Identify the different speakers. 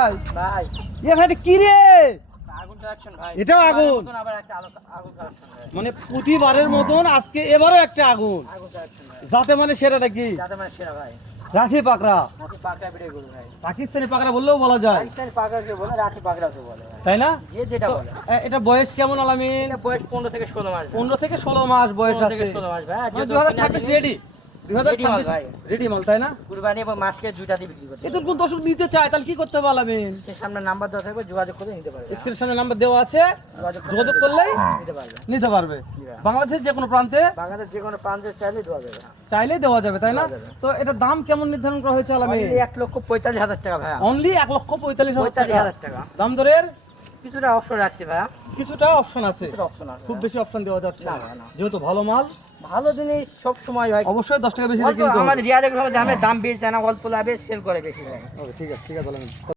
Speaker 1: ভাই
Speaker 2: ভাই।
Speaker 1: এ ভাই কি রে? এটাও আগুন? মানে প্রতিবারের মতন আজকে এবারও একটা আগুন। যাতে মানে সেরাটা কি
Speaker 2: যাতে মানে সেরা
Speaker 1: রাখি পাকড়া। পাকিস্তানি পাকড়া বললেও বলা যায়। তাই না? এটা বয়স কেমন আলামিন?
Speaker 2: বয়স পনেরো থেকে ষোলো মাস
Speaker 1: পনেরো থেকে ষোলো মাস বয়স আছে
Speaker 2: থেকে ষোলো মাস ভাই। আর
Speaker 1: মানে দু হাজার ছাব্বিশ রেডি দুই হাজার
Speaker 2: Ready মাল
Speaker 1: ছাব্বিশ
Speaker 2: ভাই।
Speaker 1: রেডি মাল তাই না?
Speaker 2: কুরবানি এবং মাসকে দুইটাতে বিক্রি করতে
Speaker 1: এদের কোন দর্শক নিতে চায় তাহলে কি করতে হবে
Speaker 2: সামনে নাম্বার দেওয়া থাকবে যোগাযোগ করে নিতে পারবে।
Speaker 1: স্ক্রিনের সামনে নাম্বার দেওয়া আছে।
Speaker 2: যোগাযোগ
Speaker 1: করলেই
Speaker 2: নিতে পারবে।
Speaker 1: নিতে পারবে। বাংলাদেশের যে কোনো প্রান্তে?
Speaker 2: বাংলাদেশ যে কোনো প্রান্তে চাইলে দেওয়া যাবে।
Speaker 1: দেওয়া যাবে তাই না? তো এটা দাম কেমন নির্ধারণ করা হয়েছে
Speaker 2: Only এক লক্ষ পঁয়তাল্লিশ হাজার টাকা ভাইয়া।
Speaker 1: অনলি এক লক্ষ পঁয়তাল্লিশ হাজার টাকা। দাম দরের?
Speaker 2: কিছুটা অপশন রাখছি ভাইয়া।
Speaker 1: কিছুটা অপশন আছে। খুব বেশি অপশন দেওয়া যাচ্ছে
Speaker 2: না।
Speaker 1: যেহেতু ভালো মাল
Speaker 2: ভালো জিনিস সব সময় হয়।
Speaker 1: অবশ্যই দশ টাকা বেশি।
Speaker 2: আমাদের আমরা দাম বেশি না অল্প লাভে সেল করে বেশি
Speaker 1: ওকে, ঠিক আছে ঠিক আছে আলামিন